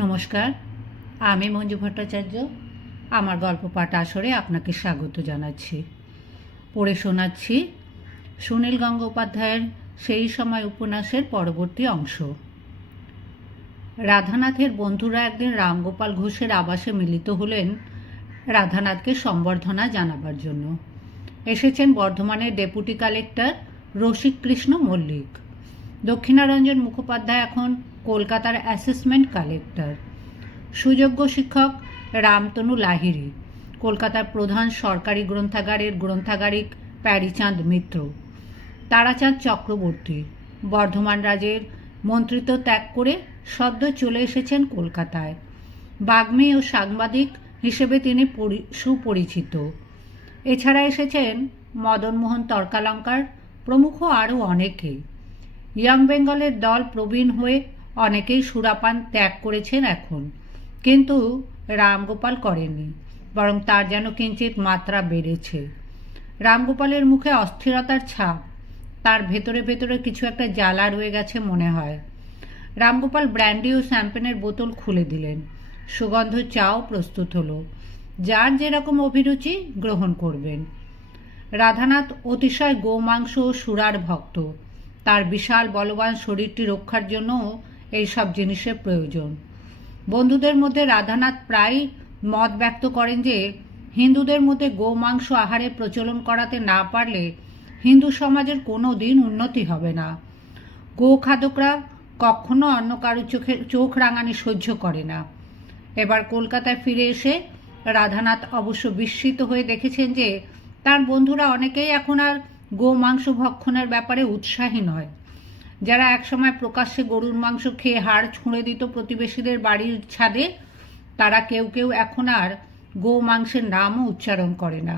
নমস্কার, আমি মঞ্জু ভট্টাচার্য। আমার গল্প পাঠ আসরে আপনাকে স্বাগত জানাচ্ছি। পড়ে শোনাচ্ছি সুনীল গঙ্গোপাধ্যায়ের সেই সময় উপন্যাসের পরবর্তী অংশ। রাধানাথের বন্ধুরা একদিন রামগোপাল ঘোষের আবাসে মিলিত হলেন রাধানাথকে সম্বর্ধনা জানাবার জন্য। এসেছেন বর্ধমানের ডেপুটি কালেক্টর রসিক কৃষ্ণ মল্লিক। দক্ষিণারঞ্জন মুখোপাধ্যায় এখন কলকাতার অ্যাসেসমেন্ট কালেক্টর সুযোগ্য শিক্ষক রামতনু লাহিড়ী, কলকাতার প্রধান সরকারি গ্রন্থাগারের গ্রন্থাগারিক প্যারিচাঁদ মিত্র। তারাচাঁদ চক্রবর্তী, বর্ধমান রাজের মন্ত্রিত্ব ত্যাগ করে সদ্য চলে এসেছেন কলকাতায়। বাগ্মী ও সাংবাদিক হিসেবে তিনি পরি- সুপরিচিত। এছাড়া এসেছেন মদনমোহন তর্কালঙ্কার, প্রমুখ আরও অনেকেই ইয়ং বেঙ্গলের দল প্রবীণ হয়ে অনেকেই সুরাপান ত্যাগ করেছেন এখন। কিন্তু রামগোপাল করেনি বরং তার যেন কিঞ্চিত মাত্রা বেড়েছে। রামগোপালের মুখে অস্থিরতার ছাপ, তার ভেতরে ভেতরে কিছু একটা জ্বালা রয়ে গেছে মনে হয়। রামগোপাল ব্র্যান্ডি ও শ্যাম্পেনের বোতল খুলে দিলেন। সুগন্ধ চাও প্রস্তুত হলো। যার যেরকম অভিরুচি গ্রহণ করবেন। রাধানাথ অতিশয় গোমাংস ও সুরার ভক্ত। তার বিশাল বলবান শরীরটি রক্ষার জন্য এই সব জিনিসের প্রয়োজন। বন্ধুদের মধ্যে রাধানাথ প্রায় মত ব্যক্ত করেন যে, হিন্দুদের মধ্যে গোমাংস আহারের প্রচলন করাতে না পারলে হিন্দু সমাজের কোনো দিন উন্নতি হবে না। গো খাদকরা কখনো অন্য কারও চোখে চোখ রাঙানি সহ্য করে না। এবার কলকাতায় ফিরে এসে রাধানাথ অবশ্য বিস্মিত হয়ে দেখেছেন যে, তার বন্ধুরা অনেকেই এখন আর গোমাংস ভক্ষণের ব্যাপারে উৎসাহী নয়। যারা একসময় প্রকাশ্যে গরুর মাংস খেয়ে হাড় ছুঁড়ে দিত প্রতিবেশীদের বাড়ির ছাদে, তারা কেউ কেউ এখন আর গো মাংসের নামও উচ্চারণ করে না।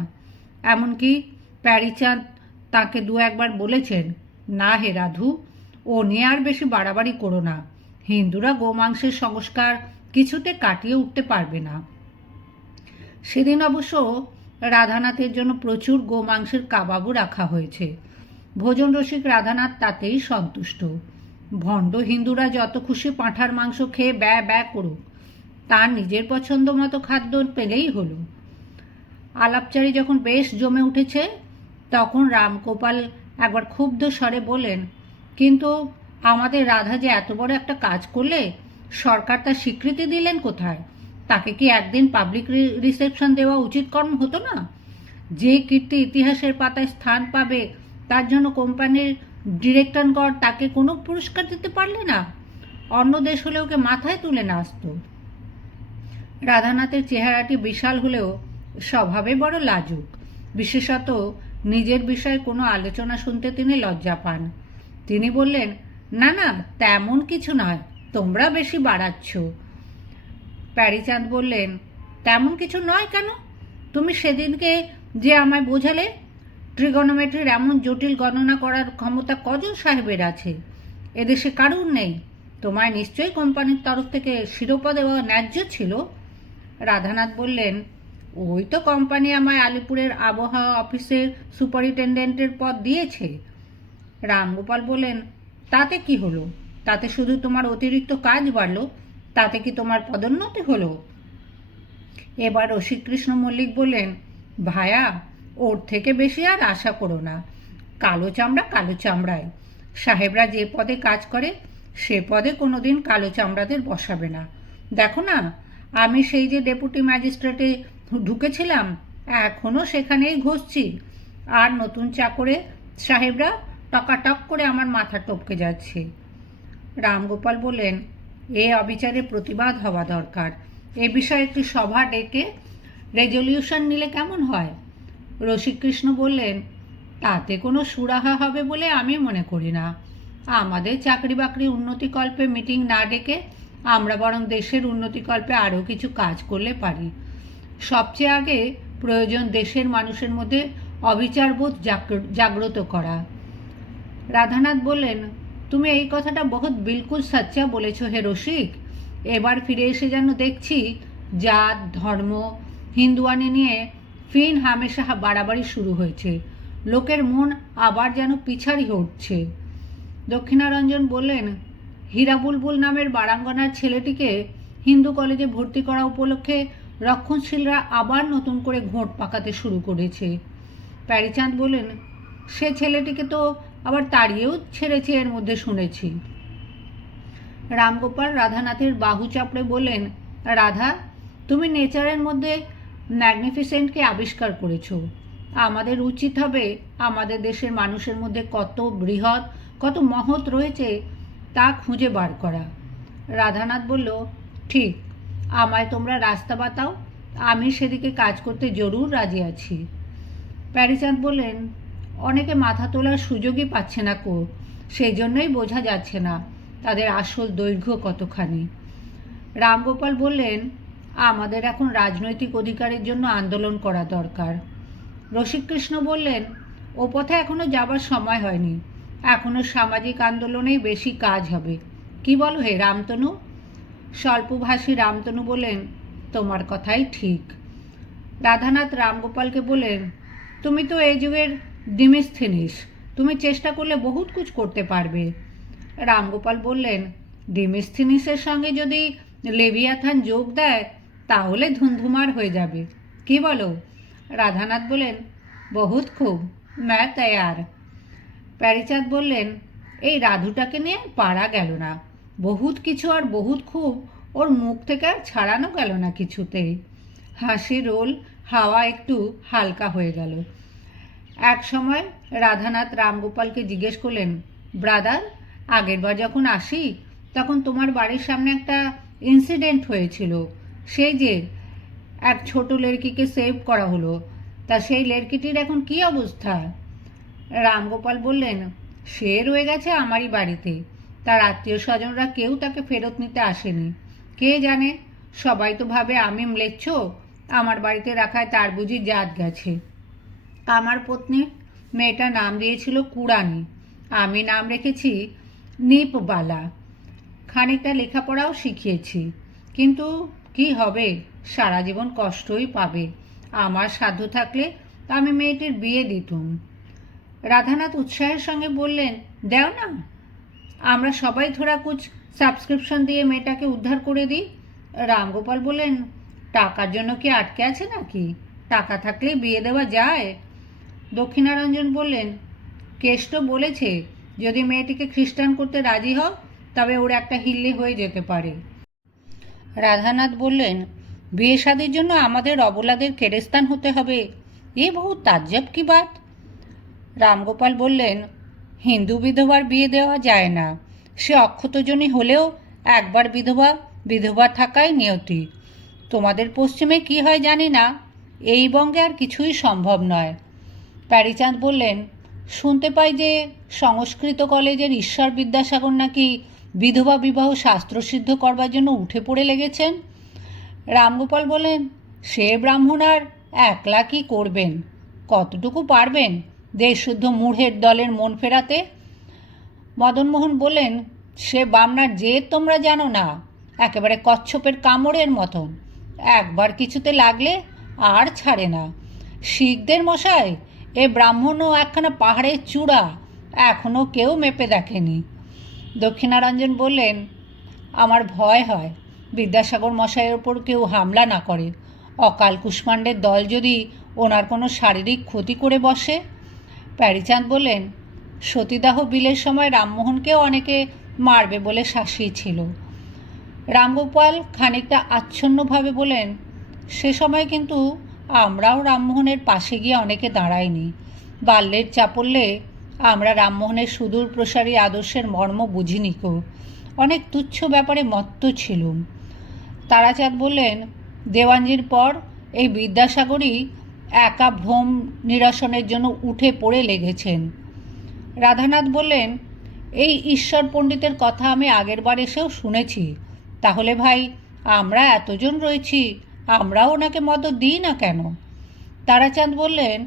এমনকি প্যারিচাঁদ তাকে দু একবার বলেছেন, না হে রাধু, ও নিয়ে আর বেশি বাড়াবাড়ি করো না। হিন্দুরা গোমাংসের সংস্কার কিছুতে কাটিয়ে উঠতে পারবে না। সেদিন অবশ্য রাধানাথের জন্য প্রচুর গোমাংসের কাবাবও রাখা হয়েছে। ভোজন রসিক রাধানাথ তাতেই সন্তুষ্ট। ভণ্ড হিন্দুরা যত খুশি পাঁঠার মাংস খেয়ে ব্যয় ব্যয় করুক, তার নিজের পছন্দ মতো খাদ্য পেলেই হলো। আলাপচারি যখন বেশ জমে উঠেছে, তখন রামগোপাল একবার ক্ষুব্ধ স্বরে বলেন কিন্তু আমাদের রাধা যে এত বড় একটা কাজ করলে, সরকার তার স্বীকৃতি দিলেন কোথায়? তাকে কি একদিন পাবলিক রিসেপশন দেওয়া উচিত কর্ম হতো না? যে কীর্তি ইতিহাসের পাতায় স্থান পাবে তার জন্য কোম্পানির ডিরেক্টরগণ তাকে কোনো পুরস্কার দিতে পারলে না। অন্য দেশ হলে ওকে মাথায় তুলে না আসতো। রাধানাথের চেহারাটি বিশাল হলেও স্বভাবে বড় লাজুক। বিশেষত নিজের বিষয়ে কোনো আলোচনা শুনতে তিনি লজ্জা পান। তিনি বললেন, না না, তেমন কিছু নয়, তোমরা বেশি বাড়াচ্ছ। প্যারিচাঁদ বললেন, তেমন কিছু নয় কেন? তুমি সেদিনকে যে আমায় বোঝালে ট্রিগনোমেট্রির এমন জটিল গণনা করার ক্ষমতা কজন সাহেবের আছে? এদেশে কারুর নেই? তোমায় নিশ্চয়ই কোম্পানির তরফ থেকে শিরোপা দেওয়া ন্যায্য ছিল? রাধানাথ বললেন, ওই তো কোম্পানি আমায় আলিপুরের আবহাওয়া অফিসের সুপারিনটেন্ডেন্টের পদ দিয়েছে। রামগোপাল বললেন, তাতে কি হলো? তাতে শুধু তোমার অতিরিক্ত কাজ বাড়লো? তাতে কি তোমার পদোন্নতি হলো? এবার রসিকৃষ্ণ মল্লিক বললেন, ভায়া ওর থেকে বেশি আর আশা করো না। কালো চামড়া কালো চামড়ায়। সাহেবরা যে পদে কাজ করে, সে পদে কোনো দিন কালো চামড়াদের বসাবে না। দেখো না, আমি সেই যে ডেপুটি ম্যাজিস্ট্রেটে ঢুকেছিলাম এখনও সেখানেই ঘষছি। আর নতুন চাকরে সাহেবরা টকাটক করে আমার মাথা টপকে যাচ্ছে। রামগোপাল বললেন, এ অবিচারে প্রতিবাদ হওয়া দরকার। এ বিষয়ে একটি সভা ডেকে রেজলিউশন নিলে কেমন হয়? রসিকৃষ্ণ বললেন, তাতে কোনো সুরাহা হবে বলে আমি মনে করি না। আমাদের চাকরি বাকরি উন্নতিকল্পে মিটিং না ডেকে আমরা বরং দেশের উন্নতিকল্পে আরও কিছু কাজ করলে পারি। সবচেয়ে আগে প্রয়োজন দেশের মানুষের মধ্যে অবিচারবোধ জাগ্রত করা। রাধানাথ বললেন, তুমি এই কথাটা বহুত বিলকুল সাচ্চা বলেছ হে রসিক। এবার ফিরে এসে যেন দেখছি জাত, ধর্ম, হিন্দুয়ানি নিয়ে ফিন হামেশা বাড়াবাড়ি শুরু হয়েছে। লোকের মন আবার যেন পিছাড়ি উঠছে দক্ষিণারঞ্জন বললেন, হীরা বুলবুল নামের বারাঙ্গনার ছেলেটিকে হিন্দু কলেজে ভর্তি করা উপলক্ষে রক্ষণশীলরা আবার নতুন করে ঘোট পাকাতে শুরু করেছে। প্যারিচাঁদ বললেন, সে ছেলেটিকে তো আবার তাড়িয়েও ছেড়েছে, এর মধ্যে শুনেছি। রামগোপাল রাধানাথের বাহু চাপড়ে বললেন, রাধা, তুমি নেচারের মধ্যে ম্যাগনিফিসেন্টকে আবিষ্কার করেছ। আমাদের উচিত হবে আমাদের দেশের মানুষের মধ্যে কত বৃহৎ, কত মহৎ রয়েছে তা খুঁজে বার করা। রাধানাথ বলল, ঠিক, আমায় তোমরা রাস্তা বাতাও, আমি সেদিকে কাজ করতে জরুর রাজি আছি। প্যারিচাঁদ বললেন, অনেকে মাথা তোলার সুযোগই পাচ্ছে না কো সেই জন্যই বোঝা যাচ্ছে না তাদের আসল দৈর্ঘ্য কতখানি। রামগোপাল বললেন আমাদের এখন রাজনৈতিক অধিকারের জন্য আন্দোলন করা দরকার। রসিককৃষ্ণ বললেন, ও পথে এখনও যাবার সময় হয়নি। এখনও সামাজিক আন্দোলনেই বেশি কাজ হবে। কি বলো হে রামতনু? স্বল্পভাষী রামতনু বলেন তোমার কথাই ঠিক। রাধানাথ রামগোপালকে বলেন তুমি তো এই যুগের ডিমিস্থিনিস তুমি চেষ্টা করলে বহুত কিছু করতে পারবে। রামগোপাল বললেন ডিমিস্থিনিসের সঙ্গে যদি লেভিয়াথান যোগ দেয় তাহলে ধুমধুমার হয়ে যাবে। কি বলো? রাধানাথ বলেন বহুত খুব, ম্যা তৈয়ার। প্যারিচাঁদ বললেন, এই রাধুটাকে নিয়ে পারা গেল না। বহুত কিছু আর বহুত খুব, ওর মুখ থেকে আর ছাড়ানো গেল না কিছুতেই হাসি, রোল, হাওয়া একটু হালকা হয়ে গেল। এক সময় রাধানাথ রামগোপালকে জিজ্ঞেস করলেন, ব্রাদার, আগেরবার যখন আসি, তখন তোমার বাড়ির সামনে একটা ইনসিডেন্ট হয়েছিল। সেই যে এক ছোট লেড়কিকে সেভ করা হলো, তা সেই লেড়কিটির এখন কি অবস্থা? রামগোপাল বললেন, সে রয়ে গেছে আমারই বাড়িতে। তার আত্মীয় স্বজনরা কেউ তাকে ফেরত নিতে আসেনি। কে জানে? সবাই তো ভাবে আমি ম্লেচ্ছ। আমার বাড়িতে রাখায় তার বুঝি জাত গেছে। আমার পত্নী মেয়েটার নাম দিয়েছিল কুড়ানি। আমি নাম রেখেছি নিপবালা। খানিকটা লেখাপড়াও শিখিয়েছি। কিন্তু কি হবে? সারা জীবন কষ্টই পাবে। আমার সাধ্য থাকলে আমি মেয়েটির বিয়ে দিতুম। রাধানাথ উৎসাহের সঙ্গে বললেন, দেও না। আমরা সবাই থোড়া কুচ সাবস্ক্রিপশন দিয়ে মেয়েটাকে উদ্ধার করে দিই। রামগোপাল বললেন, টাকার জন্য কি আটকে আছে নাকি? টাকা থাকলে বিয়ে দেওয়া যায়? দক্ষিণারঞ্জন বললেন কেষ্ট বলেছে, যদি মেয়েটিকে খ্রিস্টান করতে রাজি হও, তবে ওর একটা হিল্লি হয়ে যেতে পারে। রাধানাথ বললেন, বিয়ে শাদির জন্য আমাদের অবলাদের কেরেস্তান হতে হবে। এ বহু তাজ্জব কি বাত? রামগোপাল বললেন, হিন্দু বিধবার বিয়ে দেওয়া যায় না। সে অক্ষতজনী হলেও একবার বিধবা বিধবা থাকাই নিয়তি। তোমাদের পশ্চিমে কি হয় জানি না, এই বঙ্গে আর কিছুই সম্ভব নয়। প্যারিচাঁদ বললেন, শুনতে পাই যে সংস্কৃত কলেজের ঈশ্বর বিদ্যাসাগর নাকি বিধবা বিবাহ শাস্ত্রসিদ্ধ করবার জন্য উঠে পড়ে লেগেছেন। রামগোপাল বলেন সে ব্রাহ্মণ আর একলা কি করবেন? কতটুকু পারবেন দেশশুদ্ধ মূঢ়ের দলের মন ফেরাতে? মদনমোহন বললেন, সে বামনার যে তোমরা জানো না, একেবারে কচ্ছপের কামড়ের মতন। একবার কিছুতে লাগলে আর ছাড়ে না। শিখদের মশাই, এ ব্রাহ্মণও একখানা পাহাড়ের চূড়া এখনও কেউ মেপে দেখেনি। দক্ষিণারঞ্জন বললেন, আমার ভয় হয়, বিদ্যাসাগর মশাইয়ের ওপর কেউ হামলা না করে। অকাল কুষ্মাণ্ডের দল যদি ওনার কোনো শারীরিক ক্ষতি করে বসে? প্যারিচাঁদ বললেন, সতীদাহ বিলের সময় রামমোহনকেও অনেকে মারবে বলে শাসিয়েছিল রামগোপাল খানিকটা আচ্ছন্নভাবে বলেন সে সময় কিন্তু আমরাও রামমোহনের পাশে গিয়ে অনেকে দাঁড়াইনি। বাল্যের চাপল্যে আমরা রামমোহনের সুদূর প্রসারী আদর্শের মর্ম বুঝিনি কো। অনেক তুচ্ছ ব্যাপারে মত্ত ছিলুম। তারাচাঁদ বললেন, দেওয়ানজির পর এই বিদ্যাসাগরই একা ভ্রম নিরসনের জন্য উঠে পড়ে লেগেছেন। রাধানাথ বললেন, এই ঈশ্বর পণ্ডিতের কথা আমি আগেরবার এসেও শুনেছি। তাহলে ভাই, আমরা এতজন রয়েছি, আমরাও ওনাকে মদত দিই না কেন? তারাচাঁদ বললেন,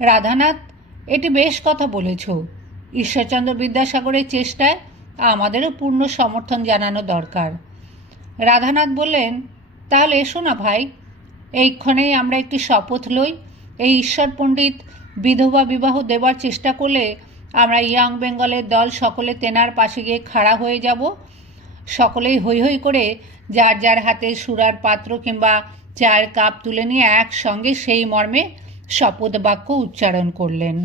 রাধানাথ এটি বেশ কথা বলেছ। ঈশ্বরচন্দ্র বিদ্যাসাগরের চেষ্টায় আমাদেরও পূর্ণ সমর্থন জানানো দরকার। রাধানাথ বললেন, তাহলে এসো না ভাই। এইক্ষণেই আমরা একটি শপথ লই। এই ঈশ্বর পণ্ডিত বিধবা বিবাহ দেবার চেষ্টা করলে আমরা ইয়াং বেঙ্গলের দল সকলে তেনার পাশে গিয়ে খাড়া হয়ে যাব। সকলেই হৈ হৈ করে যার যার হাতে সুরার পাত্র কিংবা চায়ের কাপ তুলে নিয়ে একসঙ্গে সেই মর্মে শপথ বাক্য উচ্চারণ করলেন।